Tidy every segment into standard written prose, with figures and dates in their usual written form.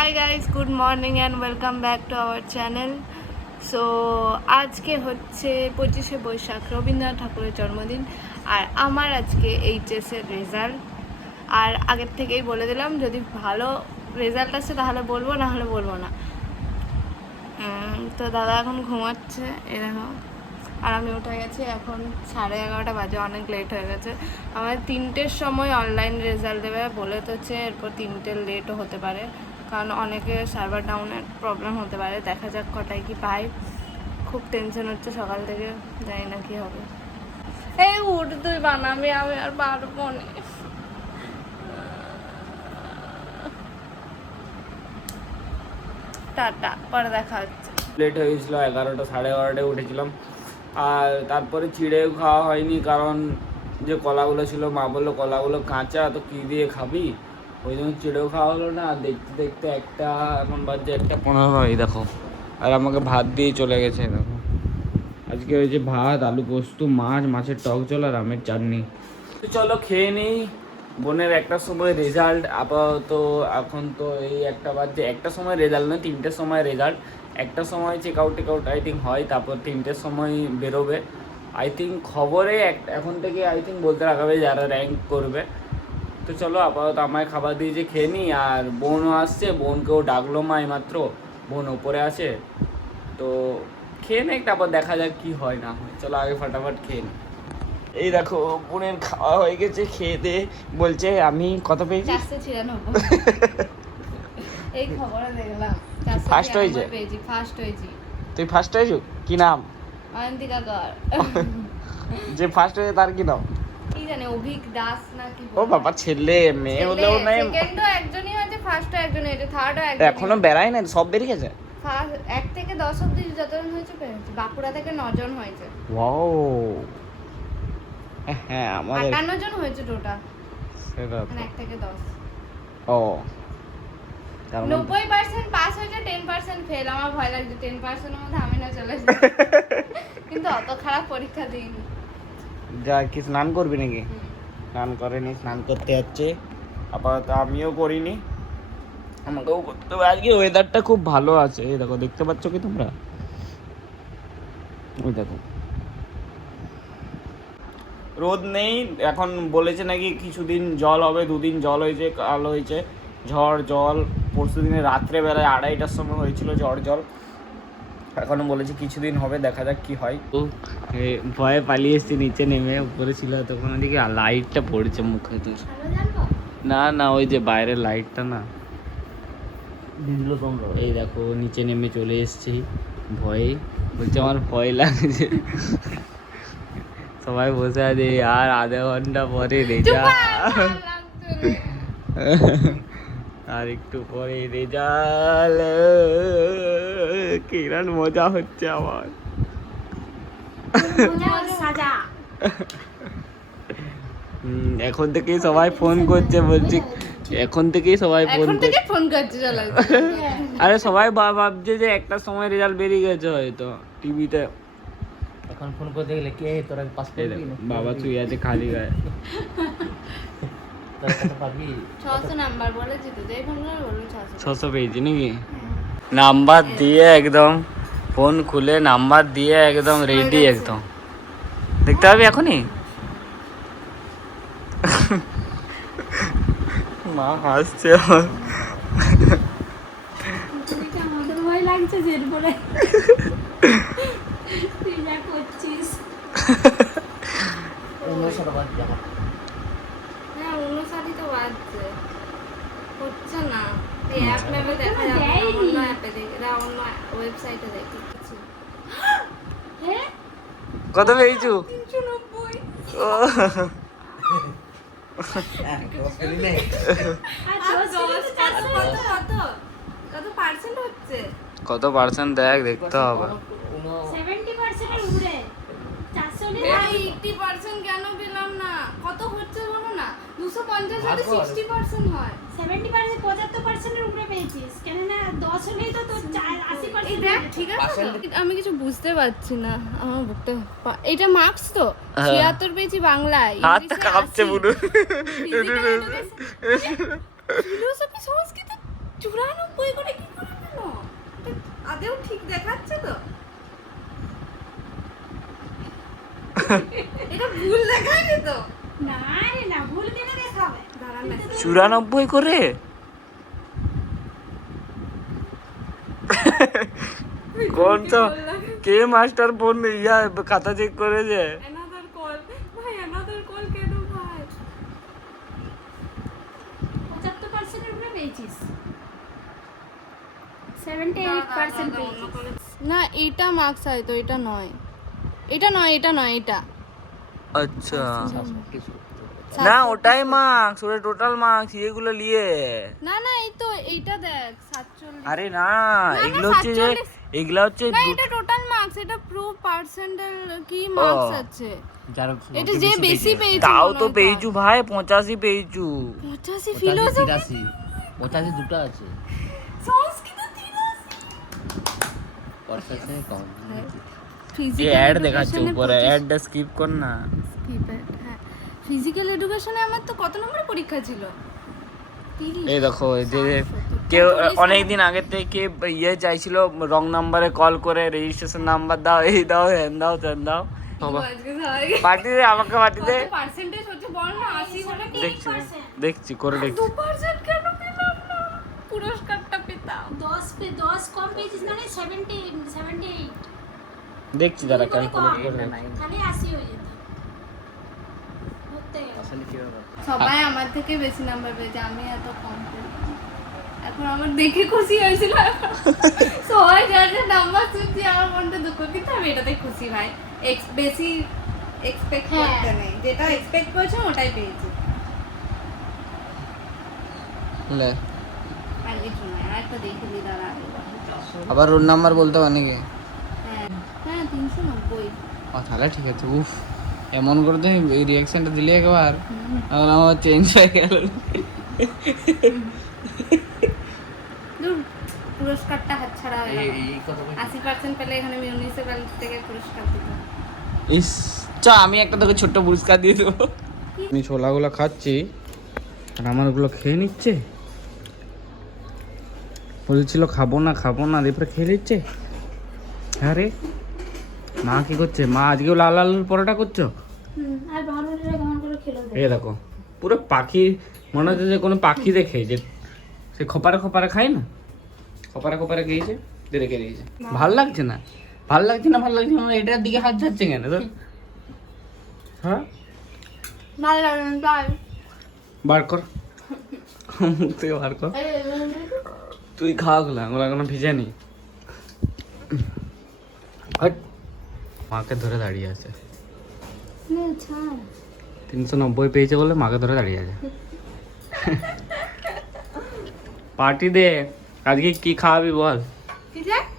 Hi guys, good morning and welcome back to our channel. So আজকে হচ্ছে 25শে বৈশাখ, রবীন্দ্রনাথ ঠাকুরের জন্মদিন। আর আমার আজকে এইচএসের রেজাল্ট। আর আগের থেকেই বলে দিলাম, যদি ভালো রেজাল্ট আসে তাহলে বলবো, না হলে বলবো না। তো দাদা এখন ঘুমাচ্ছে, এরকম। আর আমি উঠে গেছি, এখন 11:30 বাজে, অনেক লেট হয়ে গেছে। আমার 3টের সময় অনলাইন রেজাল্ট দেবে বলে তোছে, এরপর 3টে লেটও হতে পারে, কারণ অনেকে সার্ভার ডাউনের প্রবলেম হতে পারে। দেখা যাক কটায় কি পাই। খুব টেনশন হচ্ছে সকাল থেকে, জানি না কি হবে। এই উঠ, তুই বানাবি, আমি আর পারবো না। টাটা, পরে দেখা হচ্ছে। লেট হয়ে গেছিলো, 11টা 11:30টায় উঠেছিলাম। আর তারপরে চিড়েও খাওয়া হয়নি, কারণ যে কলাগুলো ছিল, মা বললো কলাগুলো কাঁচা, তো কী দিয়ে খাবি, ওই জন্য চিড়েও খাওয়া হলো না। দেখতে দেখতে এখন বাজছে 1:15, এই দেখো। আর আমাকে ভাত দিয়ে চলে গেছে, দেখো। আজকে হয়েছে ভাত, আলু পোস্ত, মাছের টক ঝোল আর আমের চাটনি। চলো খেয়ে নিই। বোনের 1টার সময় রেজাল্ট, আপাতত এখন তো এই 1টা বাজছে। 1টার সময় রেজাল্ট নয়, 3টের সময় রেজাল্ট। 1টার সময় চেক আউট আই থিঙ্ক হয়, তারপর 3টের সময় বেরোবে আই থিঙ্ক। খবরে এখন থেকে আই থিঙ্ক বলতে রাখাবে যারা র্যাঙ্ক করবে। তো চলো, আপাতত আমায় খাবার দিয়েছে, খেয়ে নিই। আর বোনও আসছে, বোনকেও ডাকলো মা মাত্র, বোন ওপরে আছে। তো খেয়ে নেই, তারপর দেখা যাক কি হয় না হয়। চলো আগে ফাটাফাট খেয়ে নিই। এই দেখো বোনের খাওয়া হয়ে গেছে, খেয়ে দিয়ে বলছে আমি কত পেয়েছি। 496। এই খবরে দেখলাম ফার্স্ট হয়েছে। ফার্স্ট হয়েছি। তুই ফার্স্ট হয়েছো? কি নাম? অয়ন্তিকা কর। যে ফার্স্ট হয়েছে তার কি নাম? কি জানে, অভিক দাস না কি? ও বাবা, ছেলে মেয়ে হলেও নাই। সেকেন্ডও একজনই হয়েছে, ফার্স্টও একজনই হয়েছে, থার্ডও একজনই। এখনো বেরায় না, সব বেরিয়ে গেছে। ফার্স্ট 1 থেকে 10 অবধি যতজন হয়েছে পেয়েছে। বাঁকুড়া থেকে 9 জন হয়েছে। ওয়াও। হ্যাঁ, আমাদের 58 জন হয়েছে টোটাল। সেটা মানে 1 থেকে 10। ও 90% পাস হয়েছে, 10% ফেল। আমার ভয় লাগছে 10% এর মধ্যে আমি না চলে যাই। কিন্তু অত খারাপ পরীক্ষা দিইনি। যা কি স্নান করবি নাকি? স্নান করেনি, স্নান করতে যাচ্ছে। আপাতত আমিও করিনি, আমাকেও করতে হবে। আজকে ওয়েদারটা খুব ভালো আছে, এই দেখো, দেখতে পাচ্ছ কি তোমরা? ওই দেখো, রোদ নেই এখন। বলেছে নাকি কিছুদিন জল হবে, 2 দিন জল হয়েছে, কাল হয়েছে ঝড় জল। পরশু দিনে রাত্রেবেলায় 2:30টার সময় হয়েছিল ঝড় জল। এখনো বলেছে কিছুদিন হবে, দেখা যাক কি হয়। তো ভয়ে পালিয়ে এসছি, নিচে নেমে উপরে ছিল তখন, ওদিকে লাইটটা পড়েছে মুখে। তো না না, ওই যে বাইরের লাইটটা না দিল তোমরা। এই দেখো নিচে নেমে চলে এসছি ভয়ে। বলছে আমার ভয় লাগছে। সবাই বসে আছে, আর আধা ঘন্টা পরে রেজাল্ট, আর একটু পরে রেজাল্ট। কিরণ মজা হচ্ছে আমার। এখন থেকেই সবাই ফোন করছে, বলছি এখন থেকেই সবাই ফোন করছে। আরে সবাই ভাবছে যে 1টার সময় রেজাল্ট বেরিয়ে গেছে হয়তো টিভিতে। এখন ফোন করতে গেলে কে তোরা পাস করবি? বাবা তুই আছে খালি গায়ে। তোরা কত পাবি? 600 নাম্বার বলেছি তো, যেই ফোন করে বলবো 600। 600 পেয়েছি নাকি? নাম্বার দিয়ে একদম, ফোন খুলে নাম্বার দিয়ে একদম রেডি, একদম দেখতে পাবি এখনই। মা হাসছে আমার। আমাদের ভয় লাগছে যে বলে তুই যা করছিস। 1900 বাদ যা। হ্যাঁ 59 তো বাজছে, হচ্ছে না। এই অ্যাপ ম্যাপে দেখা যাবে না, অন্য অ্যাপে দেখি, অন্য ওয়েবসাইটে দেখি। হ্যাঁ কত পেয়েছু? 390। কত পার্সেন্ট হচ্ছে? কত পার্সেন্ট দেখ, দেখতে হবে। 70% এর উপরে 400 এই 80% কেন পেলাম না? কত হচ্ছে বলো না? 250 হলে 60% হয়। 70% 75% এর উপরে পেয়েছিস। কেন না 10 হলেই তো তোর 80%। এই দেখ, ঠিক আছে তো? আমি কিছু বুঝতে পারছি না, আমার বুকটা এটা মার্কস তো 76 পেয়েছি বাংলায়, হাতটা কাঁপছে পুরো। ফিলোসফি সংস্কৃত 94 করে কি করে পেলো? এটা আদেও ঠিক দেখাচ্ছে তো? এটা ভুল দেখায়নি তো? না রে না, ভুল কেন দেখাবে? দাঁড়ান না। 94 করে কোন তো কে মাস্টার ফোন ইয়া খাতা চেক করেছে? Another call. ভাই another call কেন ভাই? 75% এর উপরে পেয়েছিস। 78% পেয়েছিস। না এটা মার্কস হয়তো, এটা নয়, এটা নয়, এটা নয়, এটা আচ্ছা কিছু না ওটাই মার্কস, ওটা টোটাল মার্কস এগুলো নিয়ে। না না এই তো এইটা দেখ 47। আরে না না, এগুলো হচ্ছে যে 47 এগুলা হচ্ছে না এটা টোটাল মার্কস, এটা প্রো পার্সেন্টাইল কি মার্কস আছে? যার এটা যে বেশি পেয়েছে তাও মনে তো হয় পেয়েছু ভাই 85 পেয়েছু। 85 ফিলোসফি 85 দুটো আছে, সংস্কৃত 83 পারফেকশনে কম। এই অ্যাড দেখাচ্ছে উপরে, অ্যাডটা স্কিপ কর না। হ্যাঁ ফিজিক্যাল এডুকেশনে আমার তো কত নম্বরের পরীক্ষা ছিল? 30। এই দেখো এই যে কেউ অনেক দিন আগে থেকে ইয়ে চাইছিল রং নাম্বারে কল করে রেজিস্ট্রেশন নাম্বার দাও, এই দাও, হ্যান দাও, তেন দাও। আজকে সবাই পার্টি দে, আমাকে পার্টি দে। কত পার্সেন্টেজ হচ্ছে বল না? 80 হলে দেখছি দেখছি করে দেখছি। 2% কেন পেলাম না? পুরস্কারটা পেতাম। 10 কম পেয়েছিস মানে 78। দেখছি দাঁড়া করে ক্যালকুলেট কম। করে। খালি 80 হয়ে যেত। ধরতে গেলে। আসলে কি হবে? সবাই আমার থেকে বেশি নাম্বার পেয়েছে, আমি এত কম পেলাম। এখন আমার দেখে খুশি হয়েছিল, সবাই যারা নাম্বার শুনছি আমার মনটা দুঃখ, কিন্তু আমি এটাতে খুশি ভাই। বেশি এক্সপেক্ট হ্যাঁ। করতে নেই, যেটা এক্সপেক্ট করেছে ওটাই পেয়েছি। লে আর কিছু নয়, আর একটা দেখে দিই দাঁড়া। আবার রোল নাম্বার বলতে হবে নাকি? হ্যাঁ হ্যাঁ 390। ও তাহলে ঠিক আছে। উফ এমন করে তো এই রিঅ্যাকশনটা দিলে একবার এখন আমার চেঞ্জ হয়ে গেল। দূর, পুরস্কারটা হাতছাড়া হয়ে গেল। এই কথা বলি। 80% পেলে এখানে মিউনিসিপ্যাল থেকে পুরস্কার দিত। ইস চ আমি একটা তোকে ছোট্ট পুরস্কার দিয়ে দেবো। আমি ছোলাগুলো খাচ্ছি আর আমারগুলো খেয়ে নিচ্ছে। বলছিল খাবো না এরপরে খেয়ে নিচ্ছে। হ্যাঁ রে মা কি করছে? মা আজকেও লাল আলুর পরোটা করছো? আর ভালোটা কেমন করে খেলো? এই দেখো পুরো পাখি, মনে হচ্ছে যে কোনো পাখি দেখে যে সে খোপারে খোপারে খায় না, খোপারে খোপারে খেয়েছে দিয়ে রেখে দিয়েছে। ভাল লাগছে না, ভাল লাগছে না, ভাল লাগছে না, এটার দিকে হাত যাচ্ছে কেন তোর? হ্যাঁ ভালো লাগে না তাই। বার কর, মুখ থেকে বার কর। তুই খা ওগুলা, ওগুলা কোনো ভিজে নি। হট, মাকে ধরে দাঁড়িয়ে আছে। 390 পেয়েছে বলে মাকে ধরে দাঁড়িয়ে আছে। পার্টি দে, আজকে কি খাওয়াবি বল?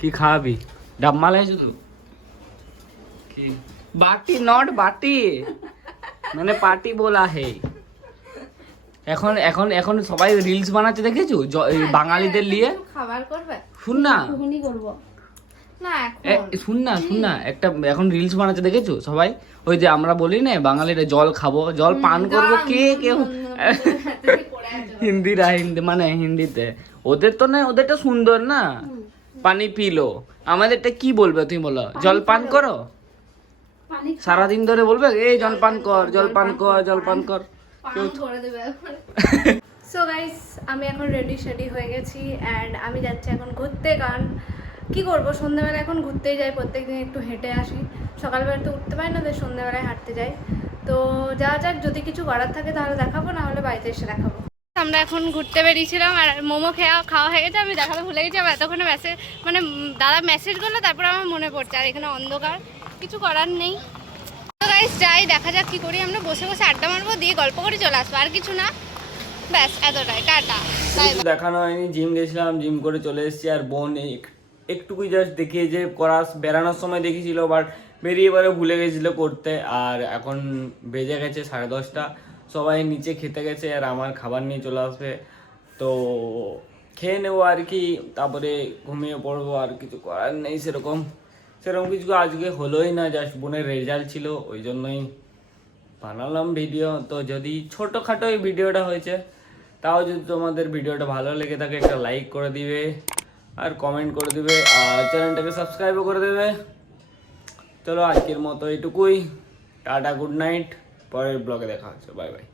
কি খাওয়াবি? ডাব মালাই শুধু কি? বাটি নট বাটি, মানে পার্টি বলা হে। এখন এখন এখন সবাই রিলস বানাচ্ছে দেখেছো এই বাঙালিদের নিয়ে? খাবার করবে? শুন না ঘুগনি করব। না শুন না একটা এখন রিলস বানাচ্ছে দেখেছো সবাই? ওই যে আমরা বলি না বাঙালিরা জল খাবো, জল পান করবো, কে কেউ হিন্দিরা হিন্দি মানে হিন্দিতে ওদের তো না, ওদেরটা সুন্দর না, পানি পিলো। আমাদেরটা কি বলবে তুমি বলো? জল পান করো, পানি সারাদিন ধরে বলবে এই জল পান কর, জল পান কর, জল পান কর। করে দেবে এখন। সো গাইস আমি এখন রেডি শেডি হয়ে গেছি অ্যান্ড আমি যাচ্ছি এখন ঘুরতে, কারণ কি করব সন্ধ্যাবেলা এখন ঘুরতেই যাই, প্রত্যেকদিন একটু হেঁটে আসি। সকালবেলা তো উঠতে পারি না, তাই সন্ধ্যাবেলায় হাঁটতে যাই। তো যাওয়া যাক, যদি কিছু করার থাকে তাহলে দেখাবো, না হলে বাড়িতে এসে দেখাবো। আমরা এখন ঘুরতে বেরিয়েছিলাম আর মোমো খাওয়া হয়ে গেছে, আমি দেখাতে ভুলে গেছি। আমার এতক্ষণে মেসেজ মানে দাদা মেসেজ করলো, তারপর আমার মনে পড়ছে। আর এখানে অন্ধকার, কিছু করার নেই। তো গাইস যাই, দেখা যাক কি করি। আমরা বসে বসে আড্ডা মারবো, দিয়ে গল্প করে চলে আসবো, আর কিছু না, ব্যাস এতটাই। টাটা। দেখানো হয়নি, জিম গেছিলাম, জিম করে চলে এসেছি। আর বোন একটুকুই জাস্ট দেখিয়ে যে বেড়ানোর সময় দেখেছিল, বাট বেরিয়ে এবারে ভুলে গেছিলো করতে। আর এখন বেজে গেছে 10:30, সবাই নিচে খেতে গেছে আর আমার খাবার নিয়ে চলে আসবে। তো খেয়ে নেবো আর কি, তারপরে ঘুমিয়ে পড়বো। আর কিছু করার নেই, সেরকম কিছু আজকে হলোই না। জাস্ট বোনের রেজাল্ট ছিল, ওই জন্যই বানালাম ভিডিও। তো যদি ছোটোখাটো এই ভিডিওটা হয়েছে তাও যদি তোমাদের ভিডিওটা ভালো লেগে থাকে একটা লাইক করে দিবে আর কমেন্ট করে দিবে আর চ্যানেলটাকে সাবস্ক্রাইবও করে দেবে। চলো আজকের মতো এইটুকুই, টাটা, গুড নাইট, পরের ব্লগে দেখা হচ্ছে, বাই বাই।